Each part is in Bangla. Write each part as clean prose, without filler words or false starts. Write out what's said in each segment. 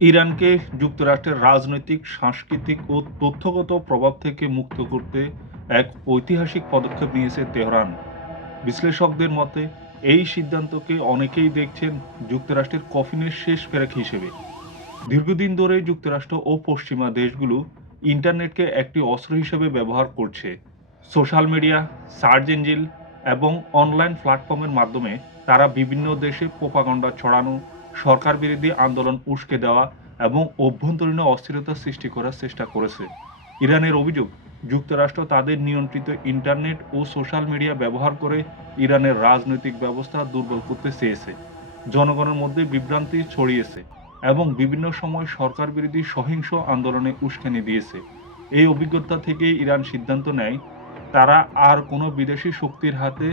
ইরানকে যুক্তরাষ্ট্রের রাজনৈতিক, সাংস্কৃতিক ও তথ্যগত প্রভাব থেকে মুক্ত করতে এক ঐতিহাসিক পদক্ষেপ নিয়েছে তেহরান। বিশ্লেষকদের মতে এই সিদ্ধান্তকে অনেকেই দেখছেন যুক্তরাষ্ট্রের কফিনের শেষ পেরেক হিসেবে। দীর্ঘদিন ধরে যুক্তরাষ্ট্র ও পশ্চিমা দেশগুলো ইন্টারনেটকে একটি অস্ত্র হিসেবে ব্যবহার করছে। সোশ্যাল মিডিয়া, সার্চ ইঞ্জিন এবং অনলাইন প্ল্যাটফর্মের মাধ্যমে তারা বিভিন্ন দেশে প্রোপাগান্ডা ছড়ানো, সরকার বিরোধী আন্দোলন উস্কে দেওয়া এবং অভ্যন্তরীণ অস্থিরতা সৃষ্টি করার চেষ্টা করেছে। ইরানের অভিযোগ, যুক্তরাষ্ট্র তাদের নিয়ন্ত্রিত ইন্টারনেট ও সোশ্যাল মিডিয়া ব্যবহার করে ইরানের রাজনৈতিক ব্যবস্থা দুর্বল করতে চেয়েছে, জনগণের মধ্যে বিভ্রান্তি ছড়িয়েছে এবং বিভিন্ন সময় সরকার বিরোধী সহিংস আন্দোলনে উস্কানি দিয়েছে। এই অভিজ্ঞতা থেকে ইরান সিদ্ধান্ত নেয় তারা আর কোনো বিদেশি শক্তির হাতে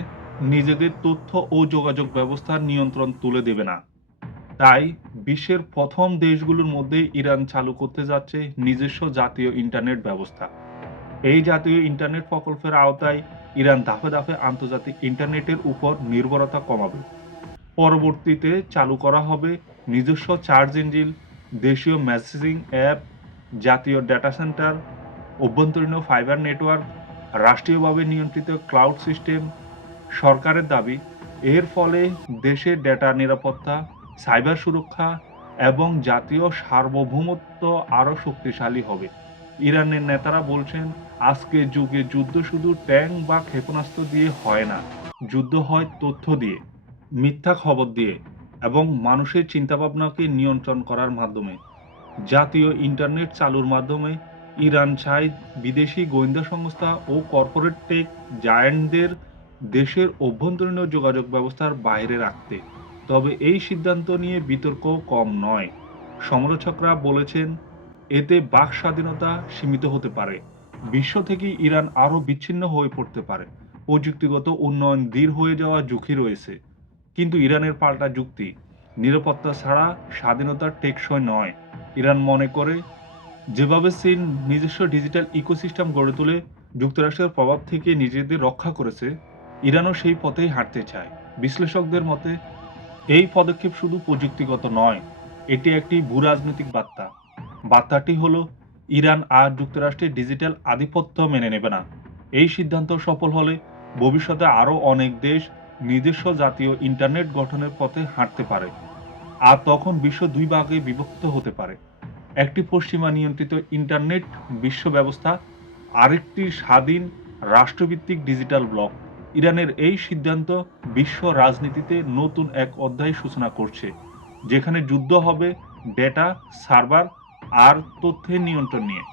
নিজেদের তথ্য ও যোগাযোগ ব্যবস্থার নিয়ন্ত্রণ তুলে দেবে না। তাই বিশ্বের প্রথম দেশগুলোর মধ্যে ইরান চালু করতে যাচ্ছে নিজস্ব জাতীয় ইন্টারনেট ব্যবস্থা। এই জাতীয় ইন্টারনেট প্রকল্পের আওতায় ইরান ধাপে ধাপে আন্তর্জাতিক ইন্টারনেটের উপর নির্ভরতা কমাবে। পরবর্তীতে চালু করা হবে নিজস্ব সার্চ ইঞ্জিন, দেশীয় মেসেজিং অ্যাপ, জাতীয় ডেটা সেন্টার, অভ্যন্তরীণ ফাইবার নেটওয়ার্ক, রাষ্ট্রীয়ভাবে নিয়ন্ত্রিত ক্লাউড সিস্টেম। সরকারের দাবি, এর ফলে দেশের ডেটা নিরাপত্তা, সাইবার সুরক্ষা এবং জাতীয় সার্বভৌমত্ব আরও শক্তিশালী হবে। ইরানের নেতারা বলছেন, আজকের যুগে যুদ্ধ শুধু ট্যাঙ্ক বা ক্ষেপণাস্ত্র দিয়ে হয় না, যুদ্ধ হয় তথ্য দিয়ে, মিথ্যা খবর দিয়ে এবং মানুষের চিন্তাভাবনাকে নিয়ন্ত্রণ করার মাধ্যমে। জাতীয় ইন্টারনেট চালুর মাধ্যমে ইরান চায় বিদেশি গোয়েন্দা সংস্থা ও কর্পোরেট টেক জায়ান্টদের দেশের অভ্যন্তরীণ যোগাযোগ ব্যবস্থার বাইরে রাখতে। তবে এই সিদ্ধান্ত নিয়ে বিতর্ক কম নয়। সমালোচকরা বলেছেন, এতে বাক স্বাধীনতা সীমিত হতে পারে, বিশ্ব থেকে ইরান আরও বিচ্ছিন্ন হয়ে পড়তে পারে, প্রযুক্তিগত উন্নয়ন ধীর হয়ে যাওয়ার ঝুঁকি রয়েছে। কিন্তু ইরানের পাল্টা যুক্তি, নিরাপত্তা ছাড়া স্বাধীনতা টেকসই নয়। ইরান মনে করে, যেভাবে চীন নিজস্ব ডিজিটাল ইকোসিস্টেম গড়ে তুলে যুক্তরাষ্ট্রের প্রভাব থেকে নিজেদের রক্ষা করেছে, ইরানও সেই পথেই হাঁটতে চায়। বিশ্লেষকদের মতে এই পদক্ষেপ শুধু প্রযুক্তিগত নয়, এটি একটি ভূরাজনৈতিক বার্তা। বার্তাটি হলো, ইরান আর যুক্তরাষ্ট্রের ডিজিটাল আধিপত্য মেনে নেবে না। এই সিদ্ধান্ত সফল হলে ভবিষ্যতে আরও অনেক দেশ নিজস্ব জাতীয় ইন্টারনেট গঠনের পথে হাঁটতে পারে। আর তখন বিশ্ব দুই ভাগে বিভক্ত হতে পারে, একটি পশ্চিমা নিয়ন্ত্রিত ইন্টারনেট বিশ্ব ব্যবস্থা, আরেকটি স্বাধীন রাষ্ট্রভিত্তিক ডিজিটাল ব্লক। ইরানের এই সিদ্ধান্ত বিশ্ব রাজনীতিতে নতুন এক অধ্যায় সূচনা করছে, যেখানে যুদ্ধ হবে ডেটা, সার্ভার আর তথ্যের নিয়ন্ত্রণ নিয়ে।